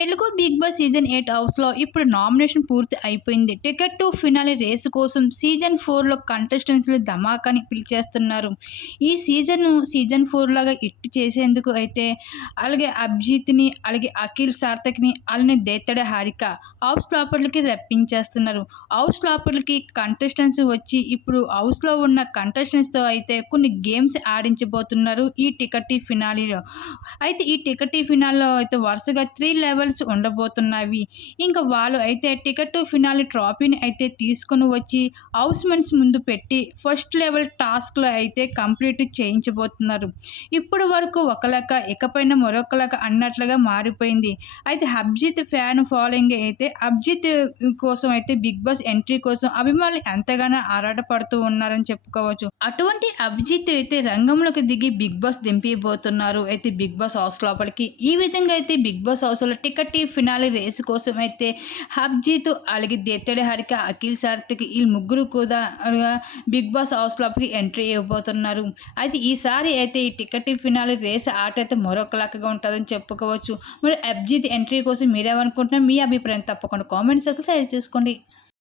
Telugu big boss season 8 హౌస్‌లో ఇప్పుడు nomination పూర్తి అయిపోయింది. టికెట్ టు ఫినాలే రేసు కోసం సీజన్ 4లో కంటెస్టెంట్స్‌లు ధమాకాని పిలిచేస్తున్నారు. ఈ సీజన్ 4 లాగా హిట్ చేసేందుకు అయితే అలాగే అభిజిత్‌ని, అలాగే అఖిల్ సార్థక్‌ని, అలానే దేత్తడి హారిక హౌస్ లోపలికి రప్పించేస్తున్నారు. హౌస్ లోపలికి కంటెస్టెంట్స్ వచ్చి ఇప్పుడు హౌస్‌లో ఉన్న కంటెస్టెంట్స్‌తో అయితే కొన్ని గేమ్స్ ఆడించబోతున్నారు ఈ టికెట్ ఫినాలేలో. అయితే ఈ టికెట్ ఫినాలేలో అయితే వరుసగా 3 లెవెల్స్ ఉండబోతున్నవి. ఇంకా వాళ్ళు అయితే టికెట్ టు ఫినాలే ట్రోఫీని అయితే తీసుకొని వచ్చి హౌస్‌మేట్స్ ముందు పెట్టి ఫస్ట్ లెవెల్ టాస్క్‌లో అయితే కంప్లీట్ చేయించబోతున్నారు. ఇప్పటి వరకు ఒక లెక్క, ఇకపైన మరొక లెక్క అన్నట్లుగా మారిపోయింది. అయితే అభిజిత్ ఫ్యాన్ ఫాలోయింగ్ అయితే అభిజిత్ కోసం అయితే బిగ్ బాస్ ఎంట్రీ కోసం అభిమానులు ఎంతగానో ఆరాటపడుతూ ఉన్నారని చెప్పుకోవచ్చు. అటువంటి అభిజిత్ అయితే రంగంలోకి దిగి బిగ్ బాస్ దింపియబోతున్నారు. అయితే బిగ్ బాస్ హౌస్ లోపలికి. ఈ విధంగా అయితే బిగ్ బాస్ హౌస్‌లో టికెట్ ఫినాలే రేసు కోసం అయితే అభిజిత్, అలాగే దేత్తడి హారిక, అఖిల్ సార్థక్ ఈ ముగ్గురు కూడా బిగ్ బాస్ హౌస్ లోపలికి ఎంట్రీ ఇవ్వబోతున్నారు. అయితే ఈసారి అయితే ఈ టికెట్ ఫినాలే రేస్ ఆట అయితే మరొక లెక్కగా ఉంటుందని చెప్పుకోవచ్చు. మరి అభిజిత్ ఎంట్రీ కోసం మీరేమనుకుంటున్నారు? మీ అభిప్రాయం తప్పకుండా కామెంట్ సెక్షన్‌లో షేర్ చేసుకోండి.